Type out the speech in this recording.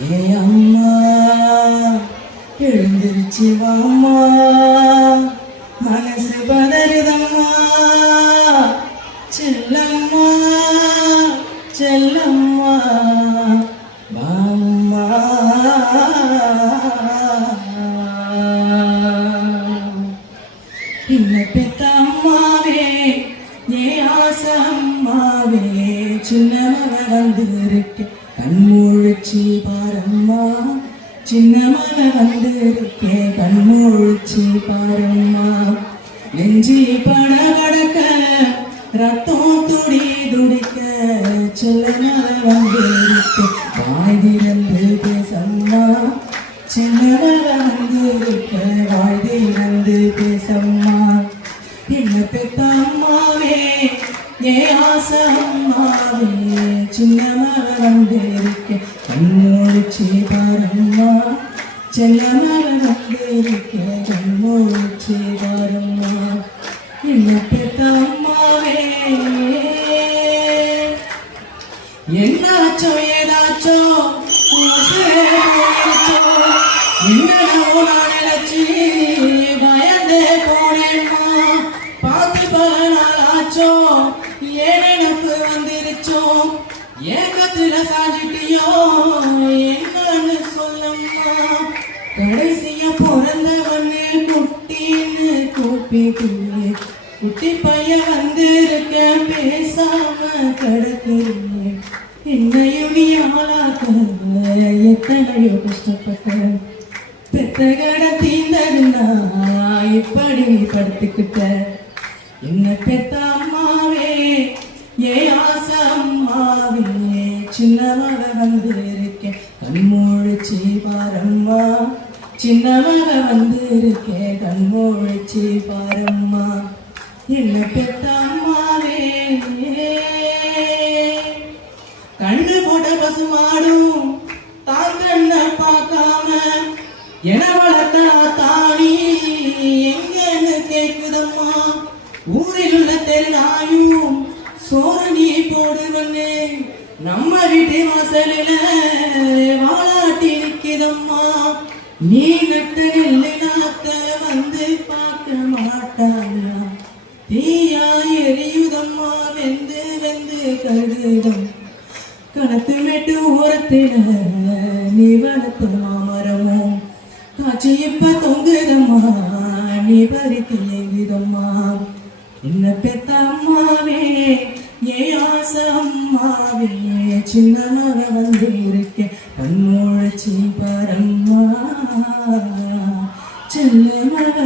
ஏ அம்மா எழுந்திருச்சு வாம்மா மனசு பதறுதம்மா செல்லம்மா செல்லம்மா வாம்மா பின்ன பெத்த அம்மாவே ஏ ஆசை அம்மாவே முழிச்சி பாரம்மா. கண்மூழ்ச்சி பாரம்மா சின்னமக வந்திருக்கே கண்மூழ்ச்சி பாரம்மா. நெஞ்சி பட படக்க ரத்தம் துடி துடிக்க செல்லமக வந்திருக்கேன் வாய் திறந்து பேசம்மா. சின்னமக வந்திருக்க வாய் திறந்து பேசம்மா. என்ன பெத்த அம்மாவே ஏ ஆசை அம்மாவே. சின்னமக வந்திருக்க கண்ணோடிச்சு பாரம்மா செல்லமக வந்திருக்க கண்ணோடிச்சு பாரம்மா என்ன பெத்த அம்மாவே என்னாச்சோ ஏகத்துல சாஞ்சிட்டியோ? என்னன்னு சொல்லம்மா. கடைசிய பிறந்தவன்னு குட்டின்னு கூப்பிட்டு குட்டி பையன் வந்திருக்க பேசாம கிடக்குறீங்க. என்னையும் நீ ஆளாக்க எத்தனையோ கஷ்டப்பட்ட பெத்த தீந்ததுன்னா இப்படி நீ படுத்துக்கிட்ட. என்ன பெத்த ஏ ஆசம்மாவிலே அம்மாவே சின்னவக வந்து இருக்கேன் கண்மூழ்ச்சி பாரம்மா சின்னவக வந்து இருக்கேன் கண்மூழ்ச்சி பாரம்மா என்ன பெத்த அம்மாவே கண்ணு போட்ட பசுமாடும் தான் கண்ண பார்க்காம என வளர்த்தா தானி. எங்கன்னு கேட்குதம்மா. ஊரில் உள்ள தெருநாயும் சோரணி போடுவனே நம்ம வீட்டு வாசலில வாழாட்டி நிற்கிதம்மா நீ நட்டு நெல்லு நாக்க வந்து பார்க்க மாட்டாயா. தீயா எரியுதம்மா வெந்து வெந்து கருதுதம். கணத்து மெட்டு ஓரத்தில நீ வளர்த்த மாமரமும் காட்சி இப்ப தொங்குதம்மா நீ பறித்து எங்குதம்மா என்ன பெத்த அம்மாவே ஏ ஆசை அம்மாவே சின்ன மக வந்து இருக்கேன் கண்மூழ்ச்சி பரம்மா செல்ல மக